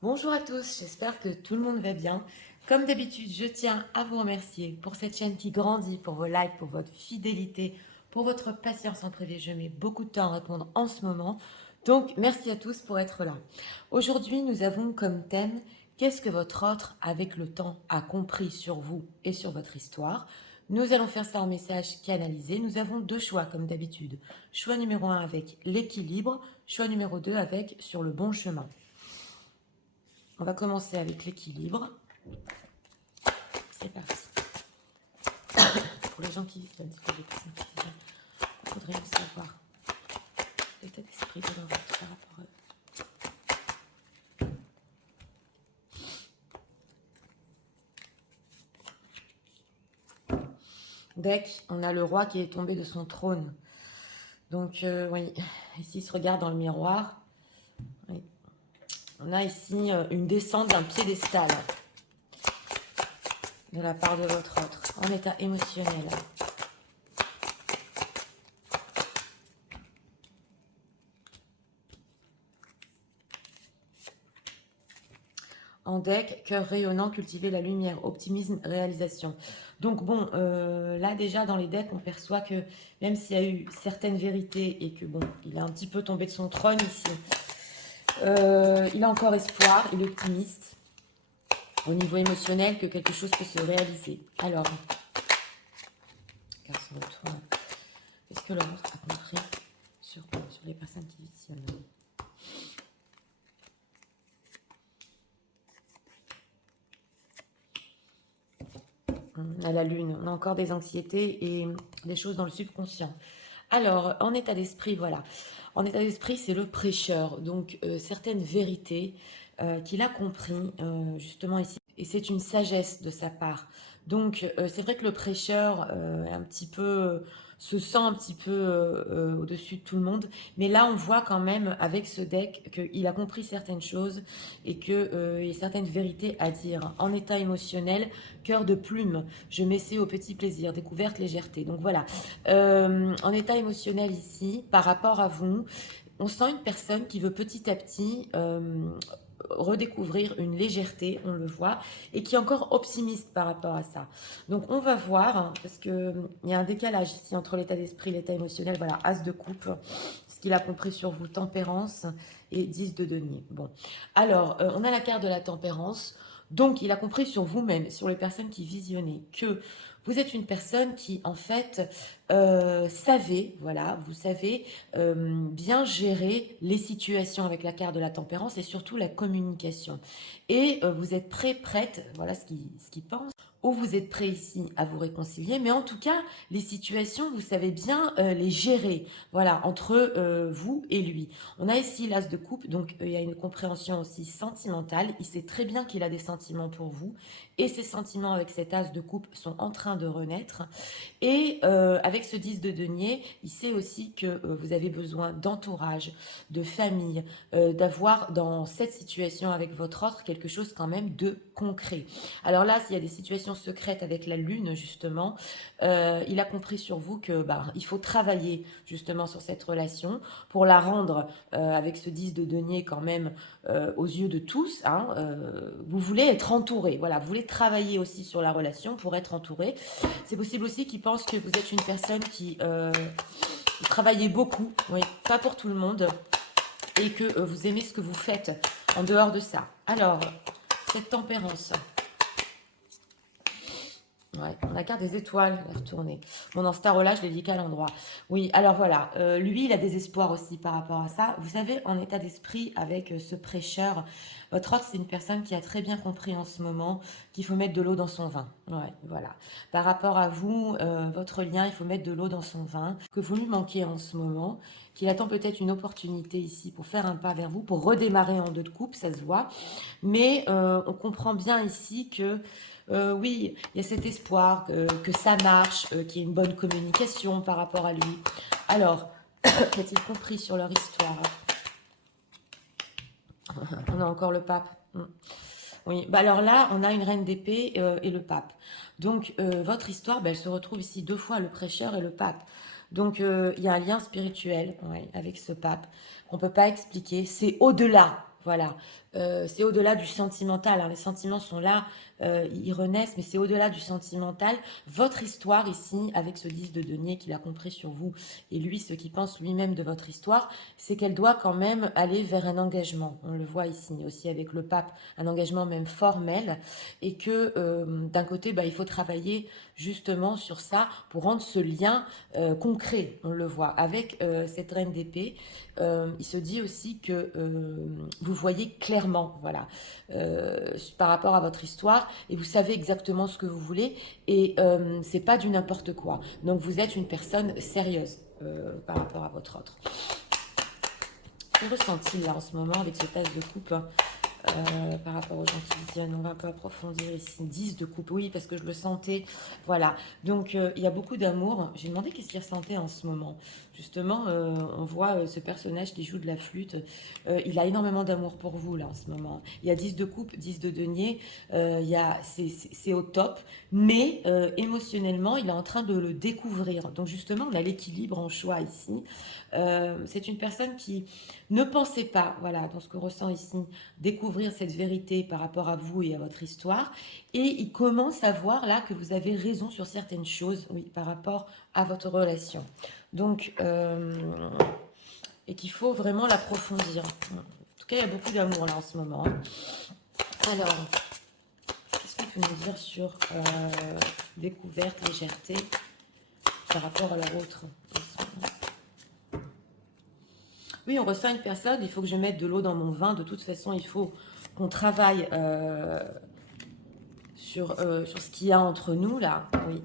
Bonjour à tous, j'espère que tout le monde va bien. Comme d'habitude, je tiens à vous remercier pour cette chaîne qui grandit, pour vos likes, pour votre fidélité, pour votre patience en privé. Je mets beaucoup de temps à répondre en ce moment. Donc, merci à tous pour être là. Aujourd'hui, nous avons comme thème qu'est-ce que votre autre, avec le temps, a compris sur vous et sur votre histoire. Nous allons faire ça en message canalisé. Nous avons deux choix comme d'habitude. Choix numéro 1 avec l'équilibre, choix numéro 2 avec sur le bon chemin. On va commencer avec l'équilibre. C'est parti. Pour les gens qui visionnent, c'est pour les personnes qui visionnent, il faudrait le savoir. L'état d'esprit de leur vote par rapport à eux. Deck, on a le roi qui est tombé de son trône. Donc, oui, ici, il se regarde dans le miroir. Oui. On a ici une descente d'un piédestal de la part de votre autre, en état émotionnel. En deck, cœur rayonnant, cultiver la lumière, optimisme, réalisation. Donc bon, là déjà dans les decks, on perçoit que même s'il y a eu certaines vérités et que bon, il est un petit peu tombé de son trône ici, il a encore espoir, il est optimiste au niveau émotionnel que quelque chose peut se réaliser. Alors, car son retour, qu'est-ce que l'autre a compris sur les personnes qui visionnent? À la lune, on a encore des anxiétés et des choses dans le subconscient. Alors, en état d'esprit, voilà. En état d'esprit, c'est le prêcheur. Donc, certaines vérités qu'il a compris, justement ici. Et c'est une sagesse de sa part. Donc, c'est vrai que le prêcheur est un petit peu, se sent un petit peu au-dessus de tout le monde. Mais là, on voit quand même, avec ce deck, qu'il a compris certaines choses et qu'il y a certaines vérités à dire. En état émotionnel, cœur de plume, je m'essaie au petit plaisir, découverte, légèreté. Donc voilà, en état émotionnel ici, par rapport à vous, on sent une personne qui veut petit à petit redécouvrir une légèreté, on le voit, et qui est encore optimiste par rapport à ça. Donc on va voir, hein, parce qu'il y a un décalage ici entre l'état d'esprit et l'état émotionnel. Voilà, as de coupe, ce qu'il a compris sur vous, tempérance, et 10 de denier. Bon, alors, on a la carte de la tempérance. Donc, il a compris sur vous-même, sur les personnes qui visionnaient, que vous êtes une personne qui, en fait, savez, voilà, vous savez bien gérer les situations avec la carte de la tempérance et surtout la communication. Et vous êtes prêt, prête, voilà ce qu'il pense, ou vous êtes prêt ici à vous réconcilier, mais en tout cas, les situations, vous savez bien les gérer, voilà, entre vous et lui. On a ici l'as de coupe, donc il y a une compréhension aussi sentimentale. Il sait très bien qu'il a des sentiments pour vous, et ces sentiments avec cet as de coupe sont en train de renaître. Et avec ce 10 de denier, il sait aussi que vous avez besoin d'entourage, de famille, d'avoir dans cette situation avec votre autre quelque chose quand même de concret. Alors là, s'il y a des situations secrètes avec la lune, justement, il a compris sur vous que il faut travailler justement sur cette relation pour la rendre avec ce 10 de denier quand même aux yeux de tous. Hein, vous voulez être entouré, voilà, vous voulez travailler aussi sur la relation pour être entouré. C'est possible aussi qu'il pense que vous êtes une personne qui travaillez beaucoup, oui, pas pour tout le monde, et que vous aimez ce que vous faites en dehors de ça. Alors, cette tempérance. Ouais, on a la carte des étoiles, la retournée. Bon, dans ce tarot-là, je l'ai dit qu'à l'endroit. Oui, alors voilà, lui, il a des espoirs aussi par rapport à ça. Vous savez, en état d'esprit, avec ce prêcheur, votre autre, c'est une personne qui a très bien compris en ce moment qu'il faut mettre de l'eau dans son vin. Ouais, voilà. Par rapport à vous, votre lien, il faut mettre de l'eau dans son vin, que vous lui manquez en ce moment, qu'il attend peut-être une opportunité ici pour faire un pas vers vous, pour redémarrer en deux de coupe, ça se voit. Mais on comprend bien ici que oui, il y a cet espoir que ça marche, qu'il y ait une bonne communication par rapport à lui. Alors, qu'a-t-il compris sur leur histoire? On a encore le pape. Oui, bah alors là, on a une reine d'épée et le pape. Donc, votre histoire, elle se retrouve ici deux fois, le prêcheur et le pape. Donc, il y a un lien spirituel, ouais, avec ce pape qu'on ne peut pas expliquer. C'est au-delà, voilà, c'est au-delà du sentimental, hein. Les sentiments sont là, ils renaissent, mais c'est au-delà du sentimental. Votre histoire ici, avec ce 10 de denier qu'il a compris sur vous, et lui, ce qu'il pense lui-même de votre histoire, c'est qu'elle doit quand même aller vers un engagement. On le voit ici aussi avec le pape, un engagement même formel, et que d'un côté, bah, il faut travailler justement sur ça pour rendre ce lien concret. On le voit avec cette reine d'épée. Il se dit aussi que vous voyez clairement, voilà, par rapport à votre histoire, et vous savez exactement ce que vous voulez, et c'est pas du n'importe quoi. Donc vous êtes une personne sérieuse par rapport à votre autre. Que ressent-il là en ce moment avec ce tasse de coupe, hein, par rapport aux gens qui viennent? On va un peu approfondir ici. 10 de coupe, oui, parce que je le sentais. Voilà. Donc, il y a beaucoup d'amour. J'ai demandé qu'est-ce qu'il ressentait en ce moment. Justement, on voit ce personnage qui joue de la flûte. Il a énormément d'amour pour vous, là, en ce moment. Il y a 10 de coupe, 10 de denier. C'est au top. Mais émotionnellement, il est en train de le découvrir. Donc, justement, on a l'équilibre en choix ici. C'est une personne qui ne pensait pas, voilà, dans ce que ressent ici, découvrir cette vérité par rapport à vous et à votre histoire. Et il commence à voir là que vous avez raison sur certaines choses, oui, par rapport à votre relation. Donc, et qu'il faut vraiment l'approfondir. En tout cas, il y a beaucoup d'amour là en ce moment. Alors, qu'est-ce qu'on peut nous dire sur découverte, légèreté par rapport à la vôtre? Oui, on ressent une personne, il faut que je mette de l'eau dans mon vin. De toute façon, il faut qu'on travaille sur ce qu'il y a entre nous, là. Oui,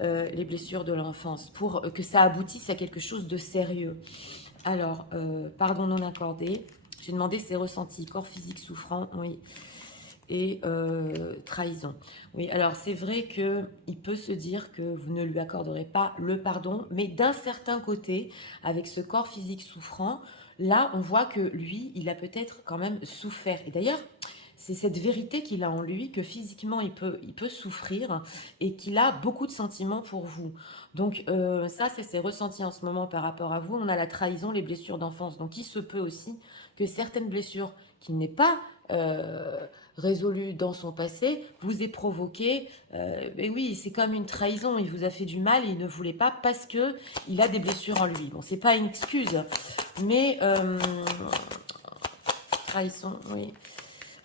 les blessures de l'enfance, pour que ça aboutisse à quelque chose de sérieux. Alors, pardon non accordé. J'ai demandé ses ressentis, corps physique souffrant, oui, et trahison. Oui, alors c'est vrai qu'il peut se dire que vous ne lui accorderez pas le pardon, mais d'un certain côté, avec ce corps physique souffrant, là, on voit que lui, il a peut-être quand même souffert. Et d'ailleurs, c'est cette vérité qu'il a en lui, que physiquement, il peut souffrir et qu'il a beaucoup de sentiments pour vous. Donc ça, c'est ses ressentis en ce moment par rapport à vous. On a la trahison, les blessures d'enfance. Donc il se peut aussi que certaines blessures qui n'est pas résolues dans son passé vous aient provoqué. Mais oui, c'est comme une trahison. Il vous a fait du mal et il ne voulait pas parce que il a des blessures en lui. Bon, c'est pas une excuse, mais trahison, oui.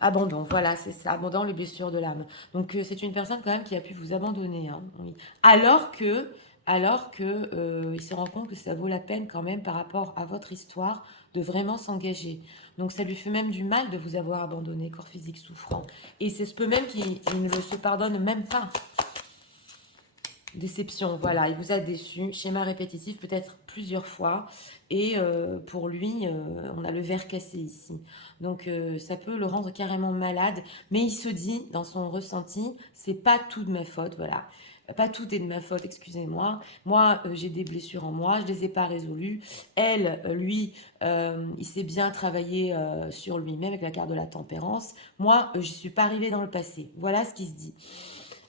Abandon, voilà, c'est ça, abandon les blessures de l'âme. Donc c'est une personne quand même qui a pu vous abandonner, hein, oui. Alors que il se rend compte que ça vaut la peine quand même par rapport à votre histoire de vraiment s'engager. Donc ça lui fait même du mal de vous avoir abandonné, corps physique souffrant. Et c'est ce peut même qu'il ne le se pardonne même pas. Déception, voilà, il vous a déçu. Schéma répétitif, peut-être plusieurs fois. Et pour lui, on a le verre cassé ici. Donc ça peut le rendre carrément malade. Mais il se dit, dans son ressenti, c'est pas tout de ma faute, voilà. Pas tout est de ma faute, excusez-moi. Moi, j'ai des blessures en moi, je les ai pas résolues. Elle, lui, il s'est bien travaillé sur lui-même avec la carte de la tempérance. Moi, je suis pas arrivée dans le passé. Voilà ce qui se dit.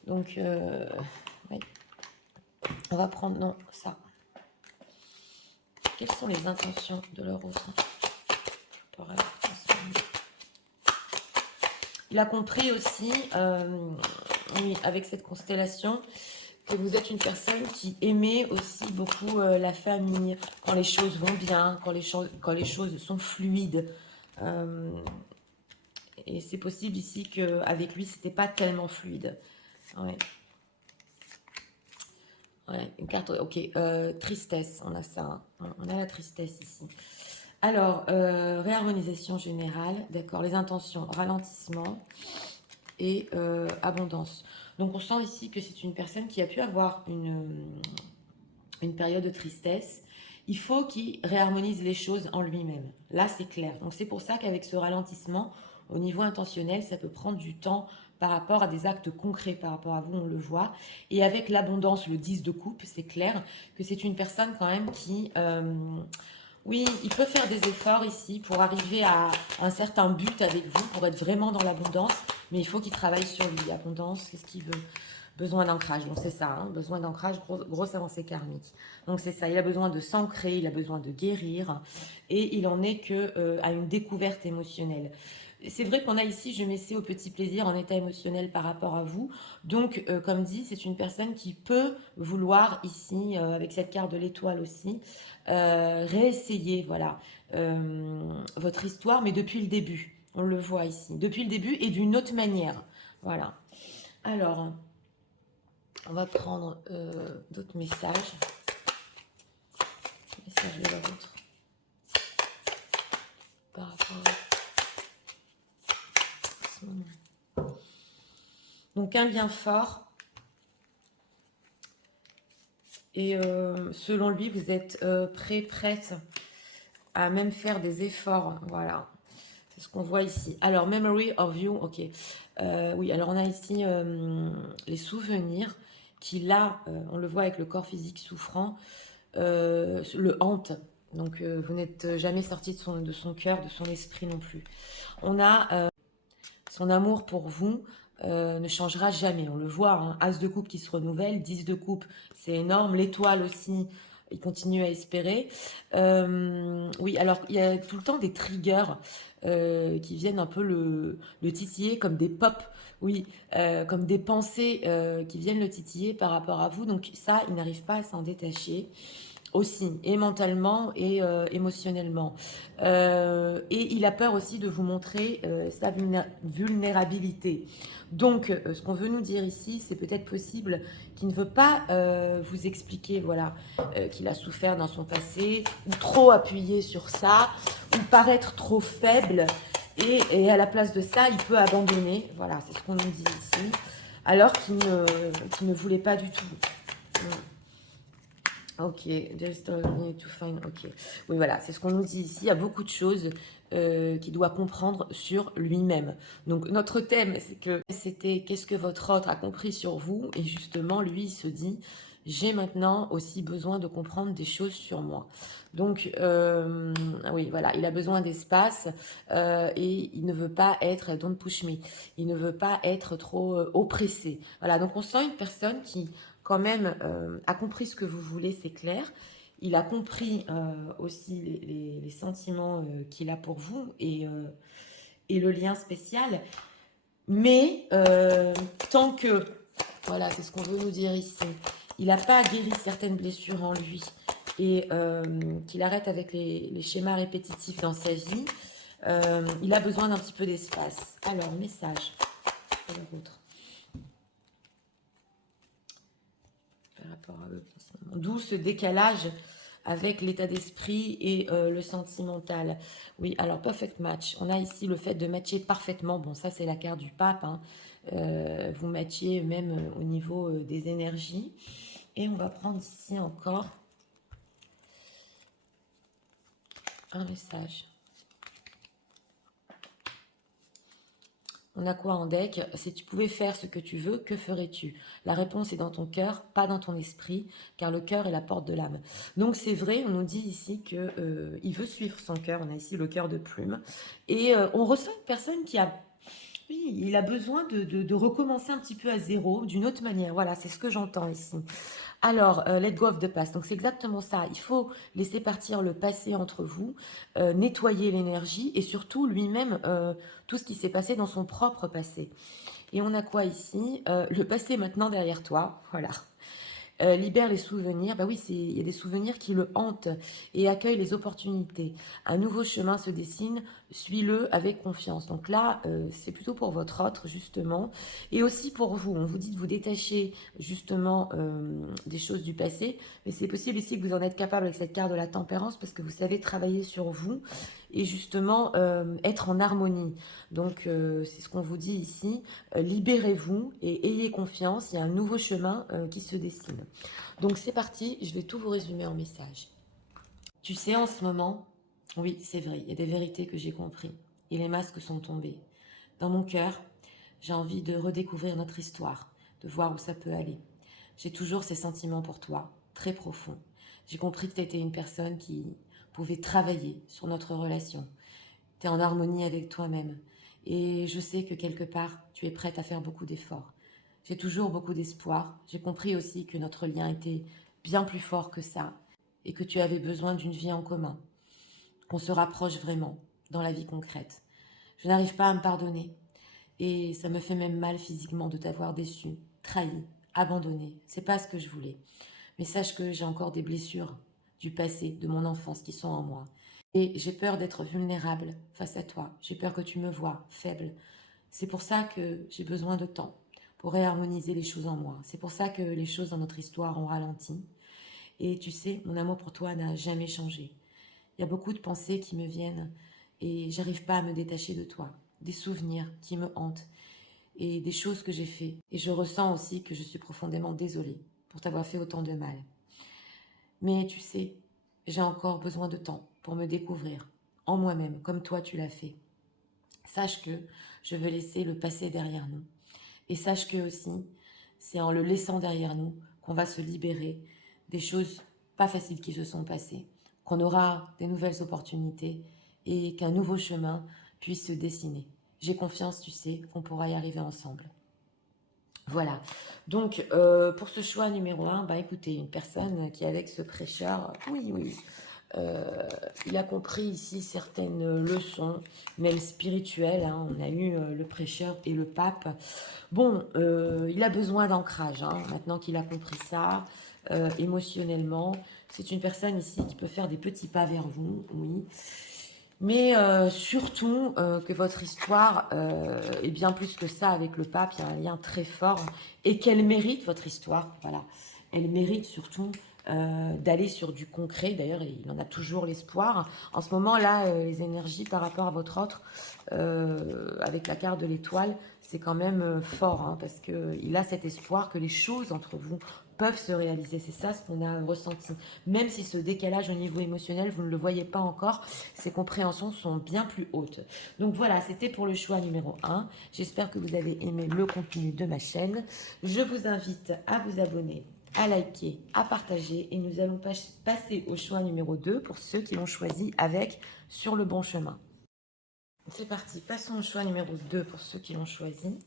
Donc, ouais. On va prendre, non, ça. Quelles sont les intentions de leur autre? Il a compris aussi, oui, avec cette constellation, que vous êtes une personne qui aimait aussi beaucoup la famille, quand les choses vont bien, quand les choses sont fluides. Et c'est possible ici qu'avec lui, c'était pas tellement fluide. Ouais. Ouais, une carte, ok, tristesse, on a ça, hein. On a la tristesse ici. Alors, réharmonisation générale, d'accord, les intentions, ralentissement et abondance. Donc on sent ici que c'est une personne qui a pu avoir une période de tristesse. Il faut qu'il réharmonise les choses en lui-même. Là, c'est clair. Donc c'est pour ça qu'avec ce ralentissement, au niveau intentionnel, ça peut prendre du temps par rapport à des actes concrets, par rapport à vous, on le voit. Et avec l'abondance, le 10 de coupe, c'est clair que c'est une personne quand même qui... oui, il peut faire des efforts ici pour arriver à un certain but avec vous, pour être vraiment dans l'abondance, mais il faut qu'il travaille sur lui. Abondance, qu'est-ce qu'il veut? Besoin d'ancrage, donc c'est ça, hein, besoin d'ancrage, grosse avancée karmique. Donc c'est ça, il a besoin de s'ancrer, il a besoin de guérir, et il en est que à une découverte émotionnelle. c'est vrai qu'on a ici, je m'essaie au petit plaisir en état émotionnel par rapport à vous. Donc, comme dit, c'est une personne qui peut vouloir ici, avec cette carte de l'étoile aussi, réessayer, voilà, votre histoire, mais depuis le début. On le voit ici, depuis le début et d'une autre manière. Voilà. Alors, on va prendre d'autres messages. Messages de l'autre par rapport à ce moment. Donc, un bien fort. Et selon lui, vous êtes prête à même faire des efforts. Voilà, c'est ce qu'on voit ici. Alors, memory of you, ok. Oui, alors on a ici les souvenirs qui, là, on le voit avec le corps physique souffrant, le hante. Donc, vous n'êtes jamais sorti de son cœur, de son esprit non plus. On a son amour pour vous ne changera jamais. On le voit, hein, As de coupe qui se renouvelle, 10 de coupe, c'est énorme. L'étoile aussi, il continue à espérer. Oui, alors il y a tout le temps des triggers qui viennent un peu le titiller comme des pops, oui, comme des pensées qui viennent le titiller par rapport à vous. Donc ça, il n'arrive pas à s'en détacher aussi, et mentalement et émotionnellement. Et il a peur aussi de vous montrer sa vulnérabilité. Donc, ce qu'on veut nous dire ici, c'est peut-être possible qu'il ne veut pas vous expliquer, voilà, qu'il a souffert dans son passé, ou trop appuyer sur ça, ou paraître trop faible. Et à la place de ça, il peut abandonner. Voilà, c'est ce qu'on nous dit ici. Alors qu'il ne voulait pas du tout. Ok, just need to find. Ok, oui, voilà, c'est ce qu'on nous dit ici. Il y a beaucoup de choses qu'il doit comprendre sur lui-même. Donc, notre thème, c'était qu'est-ce que votre autre a compris sur vous. Et justement, lui, il se dit j'ai maintenant aussi besoin de comprendre des choses sur moi. Donc, oui, voilà, il a besoin d'espace et il ne veut pas être, don't push me, il ne veut pas être trop oppressé. Voilà, donc on sent une personne qui quand même a compris ce que vous voulez, c'est clair. Il a compris aussi les sentiments qu'il a pour vous et le lien spécial. Mais tant que, voilà, c'est ce qu'on veut nous dire ici, il n'a pas guéri certaines blessures en lui et qu'il arrête avec les schémas répétitifs dans sa vie, il a besoin d'un petit peu d'espace. Alors, message. Par rapport à eux, d'où ce décalage avec l'état d'esprit et le sentimental. Oui, alors perfect match. On a ici le fait de matcher parfaitement. Bon, ça c'est la carte du pape. Hein. Vous matchez même au niveau des énergies. Et on va prendre ici encore un message. On a quoi en deck? Si tu pouvais faire ce que tu veux, que ferais-tu? La réponse est dans ton cœur, pas dans ton esprit, car le cœur est la porte de l'âme. Donc c'est vrai, on nous dit ici que il veut suivre son cœur. On a ici le cœur de plume. Et on ressent une personne qui a... Oui, il a besoin de recommencer un petit peu à zéro, d'une autre manière. Voilà, c'est ce que j'entends ici. Alors, let go of the past. Donc, c'est exactement ça. Il faut laisser partir le passé entre vous, nettoyer l'énergie et surtout lui-même tout ce qui s'est passé dans son propre passé. Et on a quoi ici? Le passé est maintenant derrière toi. Voilà. Libère les souvenirs. Bah oui, il y a des souvenirs qui le hantent et accueille les opportunités. Un nouveau chemin se dessine, suis-le avec confiance. Donc là, c'est plutôt pour votre autre, justement, et aussi pour vous. On vous dit de vous détacher, justement, des choses du passé, mais c'est possible ici que vous en êtes capable avec cette carte de la tempérance parce que vous savez travailler sur vous et justement être en harmonie. Donc, c'est ce qu'on vous dit ici. Libérez-vous et ayez confiance. Il y a un nouveau chemin qui se dessine. Donc, c'est parti. Je vais tout vous résumer en message. Tu sais, en ce moment, oui, c'est vrai, il y a des vérités que j'ai compris et les masques sont tombés. Dans mon cœur, j'ai envie de redécouvrir notre histoire, de voir où ça peut aller. J'ai toujours ces sentiments pour toi, très profonds. J'ai compris que tu étais une personne qui pouvait travailler sur notre relation. Tu es en harmonie avec toi-même. Et je sais que quelque part, tu es prête à faire beaucoup d'efforts. J'ai toujours beaucoup d'espoir. J'ai compris aussi que notre lien était bien plus fort que ça et que tu avais besoin d'une vie en commun, qu'on se rapproche vraiment dans la vie concrète. Je n'arrive pas à me pardonner. Et ça me fait même mal physiquement de t'avoir déçu, trahi, abandonné. C'est pas ce que je voulais. Mais sache que j'ai encore des blessures du passé, de mon enfance qui sont en moi. Et j'ai peur d'être vulnérable face à toi. J'ai peur que tu me vois faible. C'est pour ça que j'ai besoin de temps pour réharmoniser les choses en moi. C'est pour ça que les choses dans notre histoire ont ralenti. Et tu sais, mon amour pour toi n'a jamais changé. Il y a beaucoup de pensées qui me viennent et j'arrive pas à me détacher de toi. Des souvenirs qui me hantent et des choses que j'ai fait. Et je ressens aussi que je suis profondément désolée pour t'avoir fait autant de mal. Mais tu sais, j'ai encore besoin de temps pour me découvrir en moi-même, comme toi tu l'as fait. Sache que je veux laisser le passé derrière nous. Et sache que aussi, c'est en le laissant derrière nous qu'on va se libérer des choses pas faciles qui se sont passées, qu'on aura des nouvelles opportunités et qu'un nouveau chemin puisse se dessiner. J'ai confiance, tu sais, qu'on pourra y arriver ensemble. Voilà. Donc, pour ce choix numéro un, bah écoutez, une personne qui est avec ce prêcheur, oui, oui, il a compris ici certaines leçons, même spirituelles, hein. On a eu le prêcheur et le pape. Bon, il a besoin d'ancrage, hein, maintenant qu'il a compris ça, émotionnellement. C'est une personne ici qui peut faire des petits pas vers vous, oui. Mais surtout que votre histoire est bien plus que ça avec le pape, il y a un lien très fort et qu'elle mérite votre histoire, voilà. Elle mérite surtout d'aller sur du concret, d'ailleurs il en a toujours l'espoir. En ce moment là, les énergies par rapport à votre autre, avec la carte de l'étoile, c'est quand même fort, hein, parce qu'il a cet espoir que les choses entre vous peuvent se réaliser. C'est ça ce qu'on a ressenti. Même si ce décalage au niveau émotionnel, vous ne le voyez pas encore, ses compréhensions sont bien plus hautes. Donc voilà, c'était pour le choix numéro 1. J'espère que vous avez aimé le contenu de ma chaîne. Je vous invite à vous abonner, à liker, à partager. Et nous allons passer au choix numéro 2 pour ceux qui l'ont choisi avec Sur le bon chemin. C'est parti, passons au choix numéro 2 pour ceux qui l'ont choisi.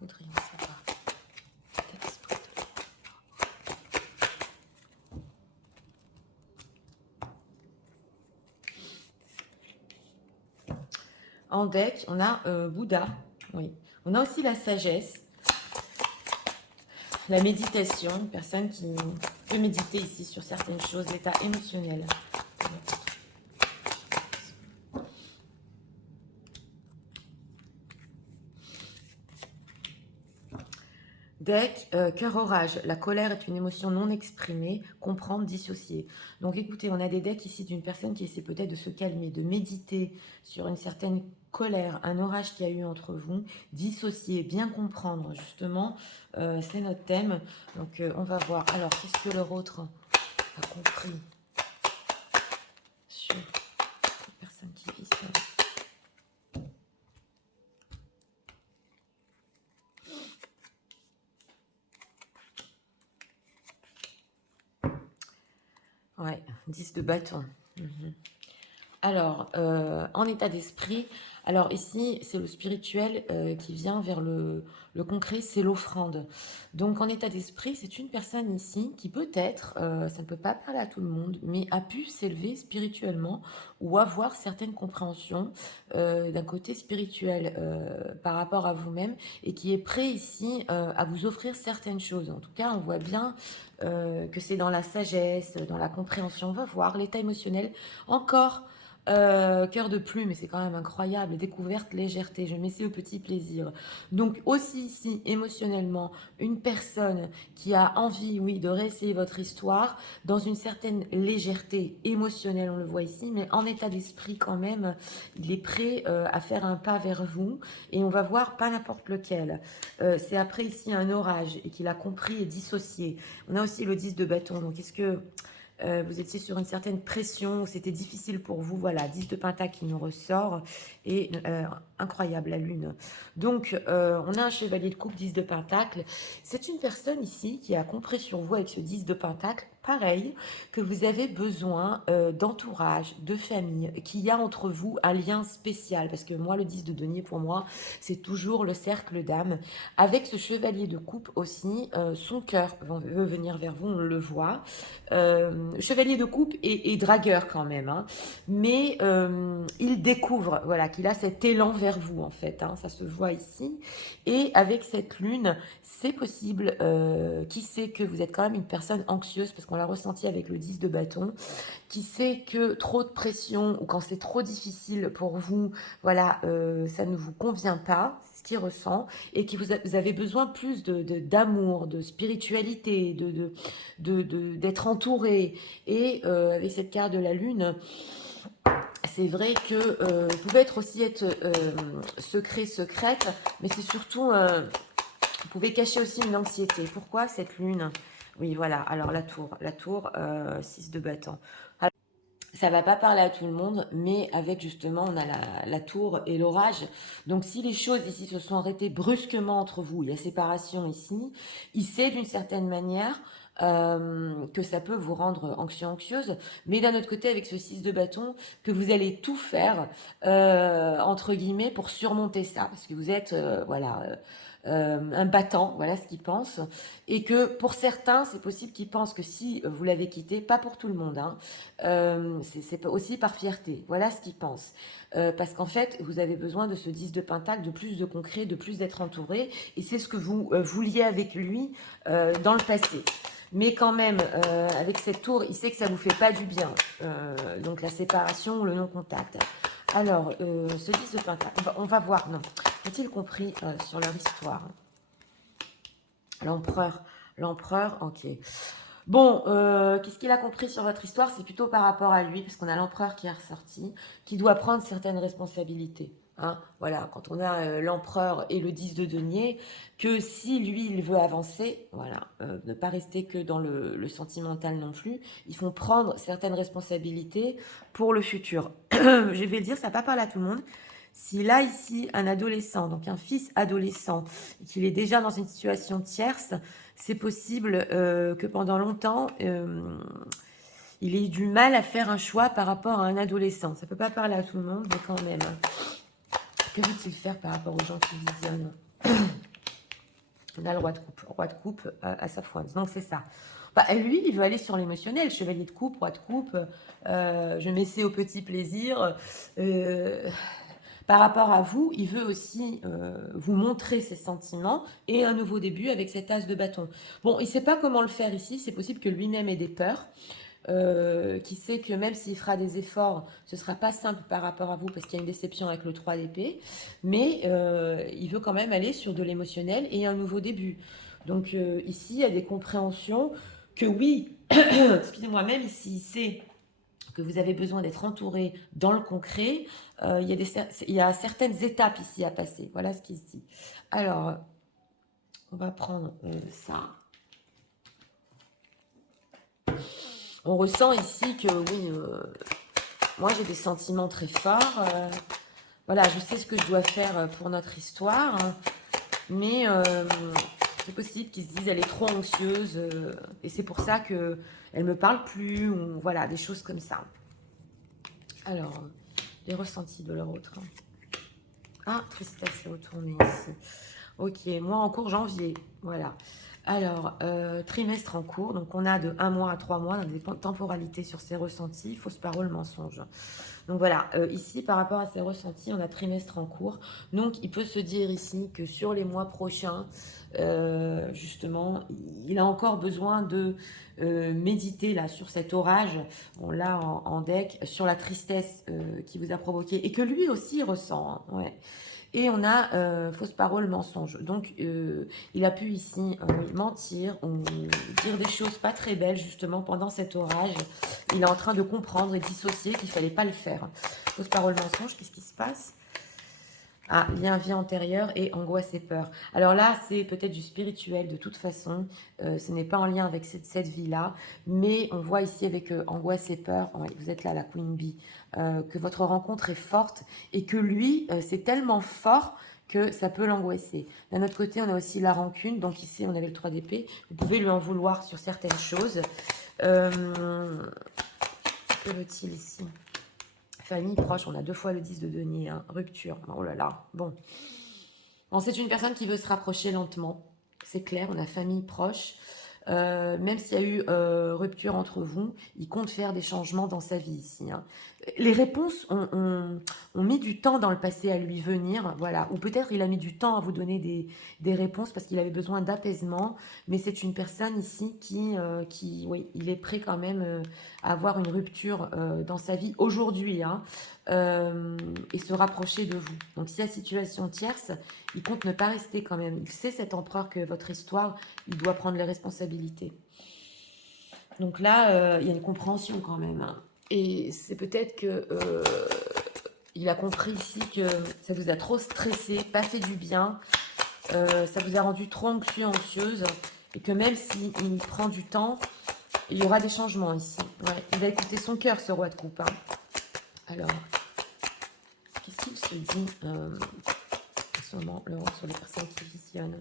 Voudrions savoir. En deck, on a Bouddha, oui. On a aussi la sagesse, la méditation, une personne qui peut méditer ici sur certaines choses, l'état émotionnel. Deck, cœur orage, la colère est une émotion non exprimée, comprendre, dissocier. Donc écoutez, on a des decks ici d'une personne qui essaie peut-être de se calmer, de méditer sur une certaine colère, un orage qu'il y a eu entre vous, dissocier, bien comprendre justement, c'est notre thème. Donc on va voir, alors qu'est-ce que leur autre a compris sur les personnes qui vivent ça. Ouais, 10 de bâton. Alors, en état d'esprit, alors ici, c'est le spirituel qui vient vers le concret, c'est l'offrande. Donc, en état d'esprit, c'est une personne ici qui peut-être, ça ne peut pas parler à tout le monde, mais a pu s'élever spirituellement ou avoir certaines compréhensions d'un côté spirituel par rapport à vous-même et qui est prêt ici à vous offrir certaines choses. En tout cas, on voit bien que c'est dans la sagesse, dans la compréhension. On va voir l'état émotionnel encore. Cœur de plume, mais c'est quand même incroyable. Découverte, légèreté, je mets le petit plaisir. Donc aussi ici, émotionnellement, une personne qui a envie, oui, de réessayer votre histoire dans une certaine légèreté émotionnelle, on le voit ici, mais en état d'esprit quand même, il est prêt à faire un pas vers vous et on va voir pas n'importe lequel. C'est après ici un orage et qu'il a compris et dissocié. On a aussi le 10 de bâton, donc est-ce que vous étiez sur une certaine pression, c'était difficile pour vous, voilà, 10 de pentacle qui nous ressort, et incroyable la lune. Donc, on a un chevalier de coupe, 10 de pentacle. C'est une personne ici qui a compris sur vous avec ce 10 de pentacle, pareil, que vous avez besoin d'entourage, de famille, qu'il y a entre vous un lien spécial. Parce que moi, le 10 de denier, pour moi, c'est toujours le cercle d'âme. Avec ce chevalier de coupe aussi, son cœur veut venir vers vous, on le voit. Chevalier de coupe et dragueur quand même, hein. Mais il découvre voilà, qu'il a cet élan vers vous, en fait, hein, ça se voit ici. Et avec cette lune, c'est possible, qui sait que vous êtes quand même une personne anxieuse, parce qu'on l'a ressenti avec le 10 de bâton, qui sait que trop de pression, ou quand c'est trop difficile pour vous, voilà, ça ne vous convient pas, c'est ce qu'il ressent, et que vous avez besoin plus d'amour, de spiritualité, d'être entouré. Et avec cette carte de la lune, c'est vrai que vous pouvez aussi être secrète, mais c'est surtout, vous pouvez cacher aussi une anxiété. Pourquoi cette lune? Oui, voilà, alors la tour, 6 de bâton. Alors, ça va pas parler à tout le monde, mais avec justement, on a la tour et l'orage. Donc si les choses ici se sont arrêtées brusquement entre vous, il y a séparation ici, il sait d'une certaine manière que ça peut vous rendre anxieuse, mais d'un autre côté, avec ce 6 de bâton, que vous allez tout faire, entre guillemets, pour surmonter ça, parce que vous êtes, voilà, un battant, voilà ce qu'il pense, et que pour certains, c'est possible qu'ils pensent que si vous l'avez quitté, pas pour tout le monde, hein, c'est aussi par fierté, voilà ce qu'ils pensent, parce qu'en fait, vous avez besoin de ce 10 de pentacle, de plus de concret, de plus d'être entouré, et c'est ce que vous vouliez avec lui dans le passé. Mais quand même, avec cette tour, il sait que ça ne vous fait pas du bien. Donc la séparation, le non-contact. Alors, ce 10 de pentacle, on va voir, non. Ont-ils compris sur leur histoire? L'empereur, ok. Bon, qu'est-ce qu'il a compris sur votre histoire? C'est plutôt par rapport à lui, parce qu'on a l'empereur qui est ressorti, qui doit prendre certaines responsabilités. Hein, voilà, quand on a l'empereur et le 10 de denier, que si lui, il veut avancer, voilà, ne pas rester que dans le sentimental non plus, ils font prendre certaines responsabilités pour le futur. Je vais le dire, ça n'a pas parlé à tout le monde. S'il a ici un adolescent, donc un fils adolescent, qu'il est déjà dans une situation tierce, c'est possible que pendant longtemps, il ait eu du mal à faire un choix par rapport à un adolescent. Ça ne peut pas parler à tout le monde, mais quand même. Que veut-il faire par rapport aux gens qui visionnent? On a le roi de coupe à sa fois. Donc c'est ça. Bah, lui, il veut aller sur l'émotionnel. Chevalier de coupe, roi de coupe, je m'essaie au petit plaisir. Par rapport à vous, il veut aussi vous montrer ses sentiments et un nouveau début avec cet as de bâton. Bon, il ne sait pas comment le faire ici. C'est possible que lui-même ait des peurs. Qui sait que même s'il fera des efforts, ce ne sera pas simple par rapport à vous parce qu'il y a une déception avec le 3 d'épée, mais il veut quand même aller sur de l'émotionnel et un nouveau début. Donc ici, il y a des compréhensions que oui, excusez-moi, même ici, il sait que vous avez besoin d'être entouré dans le concret, il y a certaines étapes ici à passer. Voilà ce qu'il se dit. Alors, on va prendre ça. On ressent ici que, oui, moi j'ai des sentiments très forts. Voilà, je sais ce que je dois faire pour notre histoire. Mais c'est possible qu'ils se disent, elle est trop anxieuse. Et c'est pour ça qu'elle ne me parle plus. Ou voilà, des choses comme ça. Alors, les ressentis de leur autre. Ah, tristesse est retournée ici. Ok, mois en cours, janvier. Voilà. Alors, trimestre en cours, donc on a de 1 mois à 3 mois, dans des temporalités sur ces ressentis, fausse parole, mensonge. Donc voilà, ici, par rapport à ces ressentis, on a trimestre en cours. Donc, il peut se dire ici que sur les mois prochains, justement, il a encore besoin de méditer là sur cet orage, on l'a en deck, sur la tristesse qui vous a provoqué et que lui aussi ressent. Hein, ouais. Et on a fausse parole, mensonge. Donc, il a pu ici mentir ou dire des choses pas très belles, justement, pendant cet orage. Il est en train de comprendre et dissocier qu'il ne fallait pas le faire. Fausse parole, mensonge, qu'est-ce qui se passe? Ah, lien vie antérieure et angoisse et peur. Alors là, c'est peut-être du spirituel de toute façon. Ce n'est pas en lien avec cette vie-là. Mais on voit ici avec angoisse et peur, ouais, vous êtes là, la Queen Bee, que votre rencontre est forte et que lui, c'est tellement fort que ça peut l'angoisser. D'un autre côté, on a aussi la rancune. Donc ici, on avait le 3 d'épée. Vous pouvez lui en vouloir sur certaines choses. Que veut-il ici? Famille proche, on a 2 fois le 10 de denier. Hein. Rupture. Oh là là. Bon, c'est une personne qui veut se rapprocher lentement. C'est clair, on a famille proche. Même s'il y a eu rupture entre vous, il compte faire des changements dans sa vie ici. Hein. Les réponses ont mis du temps dans le passé à lui venir, voilà. Ou peut-être il a mis du temps à vous donner des réponses parce qu'il avait besoin d'apaisement. Mais c'est une personne ici oui, il est prêt quand même à avoir une rupture dans sa vie aujourd'hui. Hein, et se rapprocher de vous. Donc si la situation tierce, il compte ne pas rester quand même. Il sait, cet empereur, que votre histoire, il doit prendre les responsabilités. Donc là, il y a une compréhension quand même. Hein. Et c'est peut-être que il a compris ici que ça vous a trop stressé, pas fait du bien, ça vous a rendu trop anxieux, anxieuse, et que même s'il prend du temps, il y aura des changements ici. Ouais, il va écouter son cœur, ce roi de coupe. Hein. Alors, qu'est-ce qu'il se dit en ce moment, le roi, sur les personnes qui visionnent?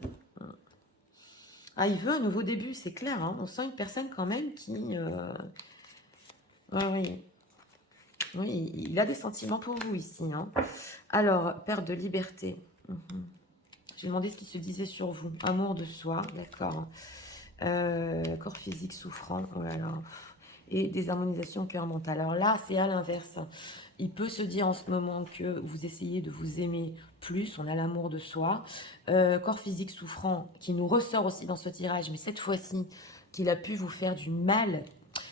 Ah, il veut un nouveau début, c'est clair. Hein. On sent une personne quand même qui... oui. Oui, il a des sentiments pour vous ici. Hein. Alors, perte de liberté. J'ai demandé ce qu'il se disait sur vous. Amour de soi, d'accord. Corps physique souffrant, oh là là. Et désharmonisation cœur mental. Alors là, c'est à l'inverse. Il peut se dire en ce moment que vous essayez de vous aimer plus, on a l'amour de soi. Corps physique souffrant, qui nous ressort aussi dans ce tirage, mais cette fois-ci, qu'il a pu vous faire du mal.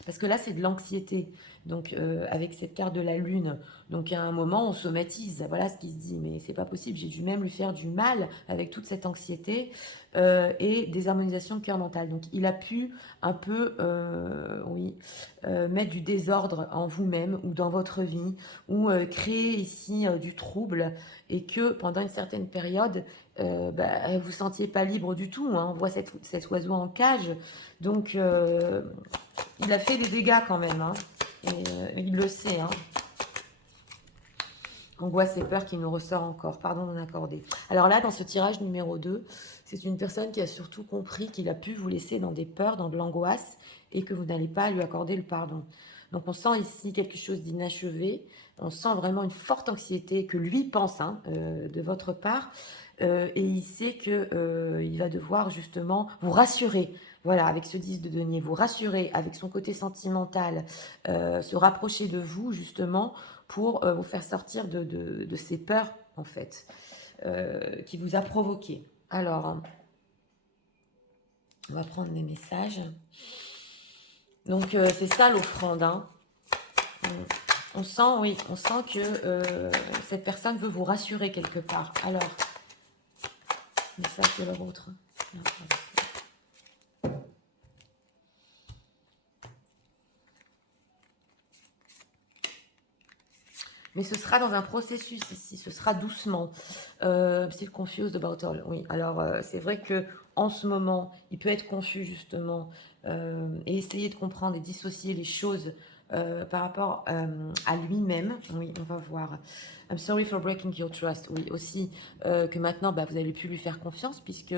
Parce que là, c'est de l'anxiété. Donc, avec cette carte de la lune, donc à un moment, on somatise. Voilà ce qui se dit. Mais c'est pas possible. J'ai dû même lui faire du mal avec toute cette anxiété et désharmonisation de cœur mental. Donc, il a pu un peu, oui, mettre du désordre en vous-même ou dans votre vie, ou créer ici du trouble, et que pendant une certaine période, vous sentiez pas libre du tout. Hein. On voit cet oiseau en cage. Donc, il a fait des dégâts quand même. Hein. Et il le sait. Hein. Angoisse et peur qui nous ressort encore. Pardon d'en accorder. Alors là, dans ce tirage numéro 2, c'est une personne qui a surtout compris qu'il a pu vous laisser dans des peurs, dans de l'angoisse, et que vous n'allez pas lui accorder le pardon. Donc on sent ici quelque chose d'inachevé. On sent vraiment une forte anxiété que lui pense de votre part. Et il sait qu'il va devoir justement vous rassurer. Voilà, avec ce 10 de denier, vous rassurer avec son côté sentimental, se rapprocher de vous justement pour vous faire sortir de ces peurs, en fait, qui vous a provoqué. Alors, on va prendre les messages. Donc, c'est ça l'offrande. Hein. On sent, oui, on sent que cette personne veut vous rassurer quelque part. Alors, message de leur autre. Mais ce sera dans un processus ici, ce sera doucement. Still confused about all. Oui, alors c'est vrai que en ce moment, il peut être confus justement et essayer de comprendre et dissocier les choses par rapport à lui-même. Oui, on va voir. I'm sorry for breaking your trust. Oui, aussi que maintenant, vous n'allez plus lui faire confiance puisque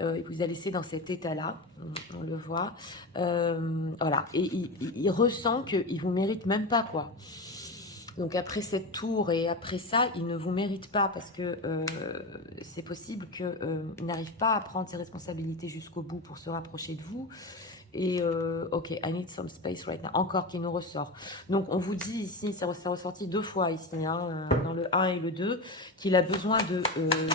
il vous a laissé dans cet état-là. On le voit. Voilà. Et il ressent qu'il ne vous mérite même pas, quoi. Donc après cette tour et après ça, il ne vous mérite pas parce que c'est possible qu'il n'arrive pas à prendre ses responsabilités jusqu'au bout pour se rapprocher de vous. Et ok, I need some space right now. Encore qui nous ressort. Donc on vous dit ici, ça ressorti 2 fois ici, dans le 1 et le 2, qu'il a besoin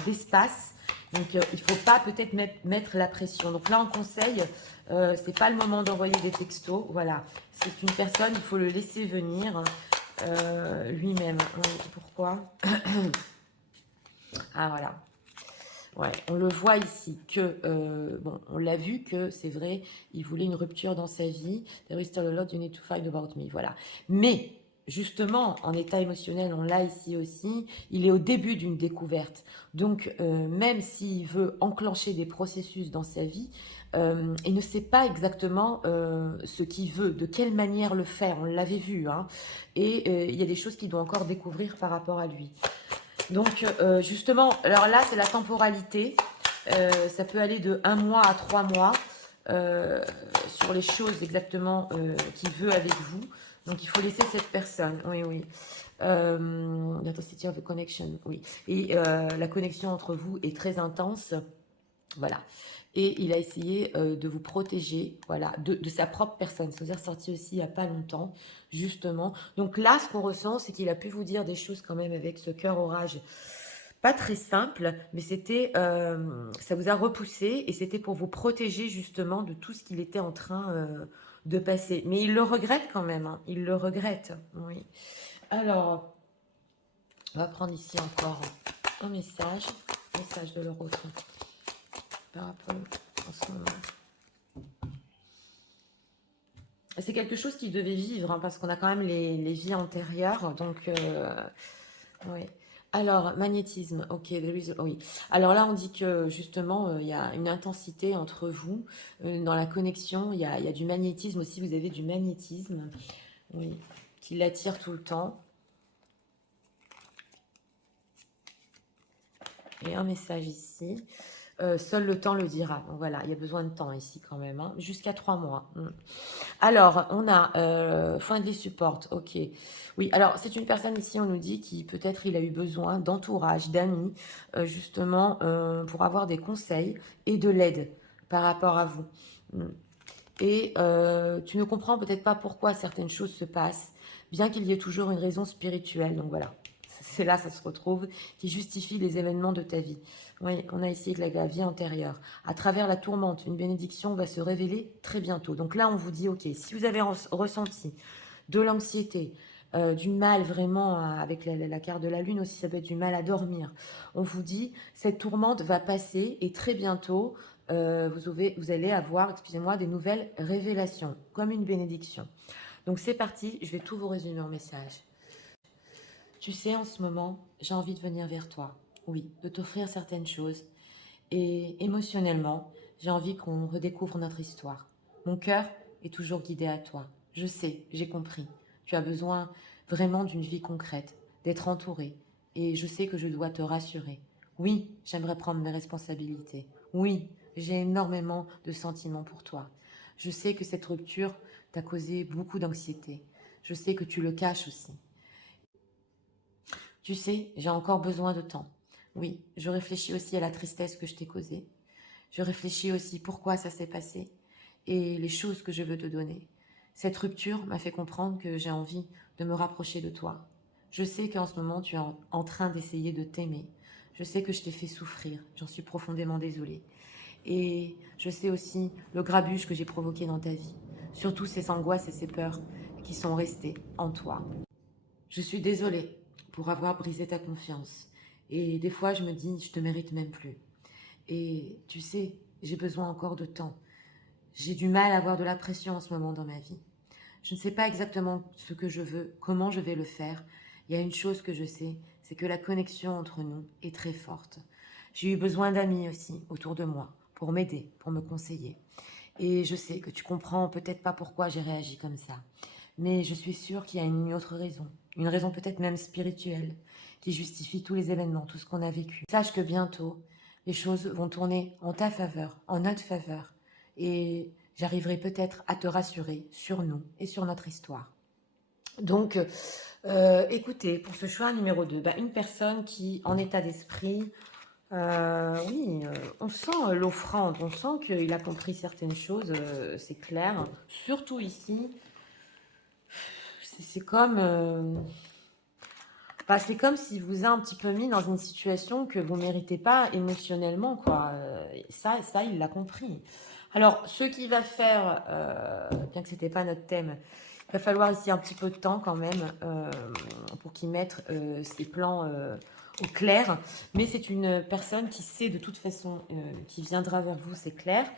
d'espace. Donc il ne faut pas peut-être mettre la pression. Donc là on conseille, c'est pas le moment d'envoyer des textos. Voilà, c'est une personne, il faut le laisser venir. Lui-même. Pourquoi? Ah voilà. Ouais, on le voit ici que, bon, on l'a vu que c'est vrai, il voulait une rupture dans sa vie. There is still a lot you need to find about me. Voilà. Mais justement, en état émotionnel, on l'a ici aussi, il est au début d'une découverte. Donc, même s'il veut enclencher des processus dans sa vie, il ne sait pas exactement ce qu'il veut, de quelle manière le faire, on l'avait vu. Hein, et il y a des choses qu'il doit encore découvrir par rapport à lui. Donc, justement, alors là, c'est la temporalité. Ça peut aller de 1 mois à 3 mois sur les choses exactement qu'il veut avec vous. Donc, il faut laisser cette personne. Oui, oui. L'intensity of the connection, oui. Et la connexion entre vous est très intense. Voilà. Et il a essayé de vous protéger, voilà, de sa propre personne. Ça vous est ressorti aussi il n'y a pas longtemps, justement. Donc là, ce qu'on ressent, c'est qu'il a pu vous dire des choses quand même avec ce cœur orage. Pas très simple, mais c'était, ça vous a repoussé et c'était pour vous protéger justement de tout ce qu'il était en train de passer. Mais il le regrette quand même, hein. Il le regrette, oui. Alors, on va prendre ici encore un message de leur autre par rapport en ce moment. C'est quelque chose qu'il devait vivre, hein, parce qu'on a quand même les vies antérieures. Donc, oui. Alors, magnétisme, ok, oui. Alors là, on dit que justement, il y a une intensité entre vous, dans la connexion, il y a du magnétisme aussi, vous avez du magnétisme, oui, qui l'attire tout le temps. Et un message ici. Seul le temps le dira. Donc voilà, il y a besoin de temps ici quand même, hein, jusqu'à 3 mois. Alors, on a friendly support, ok. Oui, alors c'est une personne ici, on nous dit, qui peut-être il a eu besoin d'entourage, d'amis, justement, pour avoir des conseils et de l'aide par rapport à vous. Et tu ne comprends peut-être pas pourquoi certaines choses se passent, bien qu'il y ait toujours une raison spirituelle. Donc voilà, c'est là, ça se retrouve, qui justifie les événements de ta vie. Oui, on a ici la vie antérieure. À travers la tourmente, une bénédiction va se révéler très bientôt. Donc là, on vous dit, ok, si vous avez ressenti de l'anxiété, du mal vraiment, avec la carte de la lune aussi, ça peut être du mal à dormir. On vous dit, cette tourmente va passer et très bientôt, vous allez avoir, excusez-moi, des nouvelles révélations, comme une bénédiction. Donc c'est parti, je vais tout vous résumer en message. Tu sais, en ce moment, j'ai envie de venir vers toi. Oui, de t'offrir certaines choses. Et émotionnellement, j'ai envie qu'on redécouvre notre histoire. Mon cœur est toujours guidé à toi. Je sais, j'ai compris. Tu as besoin vraiment d'une vie concrète, d'être entouré. Et je sais que je dois te rassurer. Oui, j'aimerais prendre mes responsabilités. Oui, j'ai énormément de sentiments pour toi. Je sais que cette rupture t'a causé beaucoup d'anxiété. Je sais que tu le caches aussi. Tu sais, j'ai encore besoin de temps. Oui, je réfléchis aussi à la tristesse que je t'ai causée. Je réfléchis aussi pourquoi ça s'est passé et les choses que je veux te donner. Cette rupture m'a fait comprendre que j'ai envie de me rapprocher de toi. Je sais qu'en ce moment, tu es en train d'essayer de t'aimer. Je sais que je t'ai fait souffrir. J'en suis profondément désolée. Et je sais aussi le grabuge que j'ai provoqué dans ta vie. Surtout ces angoisses et ces peurs qui sont restées en toi. Je suis désolée pour avoir brisé ta confiance. Et des fois, je me dis, je te mérite même plus. Et tu sais, j'ai besoin encore de temps. J'ai du mal à avoir de la pression en ce moment dans ma vie. Je ne sais pas exactement ce que je veux, comment je vais le faire. Il y a une chose que je sais, c'est que la connexion entre nous est très forte. J'ai eu besoin d'amis aussi autour de moi pour m'aider, pour me conseiller. Et je sais que tu comprends peut-être pas pourquoi j'ai réagi comme ça. Mais je suis sûre qu'il y a une autre raison. Une raison peut-être même spirituelle qui justifie tous les événements, tout ce qu'on a vécu. Sache que bientôt, les choses vont tourner en ta faveur, en notre faveur. Et j'arriverai peut-être à te rassurer sur nous et sur notre histoire. Donc, écoutez, pour ce choix numéro 2, une personne qui, en état d'esprit, oui, on sent l'offrande, on sent qu'il a compris certaines choses, c'est clair. Surtout ici, c'est comme, c'est comme s'il vous a un petit peu mis dans une situation que vous ne méritez pas émotionnellement, quoi. Ça, il l'a compris. Alors, ce qu'il va faire, bien que ce n'était pas notre thème, il va falloir ici un petit peu de temps quand même pour qu'il mette ses plans au clair. Mais c'est une personne qui sait de toute façon, qui viendra vers vous, c'est clair.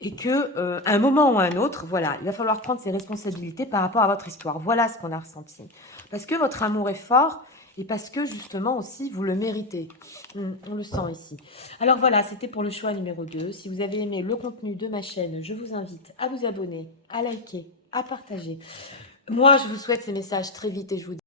Et que, à un moment ou à un autre, voilà, il va falloir prendre ses responsabilités par rapport à votre histoire. Voilà ce qu'on a ressenti. Parce que votre amour est fort et parce que justement aussi vous le méritez. On le sent ici. Alors voilà, c'était pour le choix numéro 2. Si vous avez aimé le contenu de ma chaîne, je vous invite à vous abonner, à liker, à partager. Moi, je vous souhaite ces messages très vite et je vous dis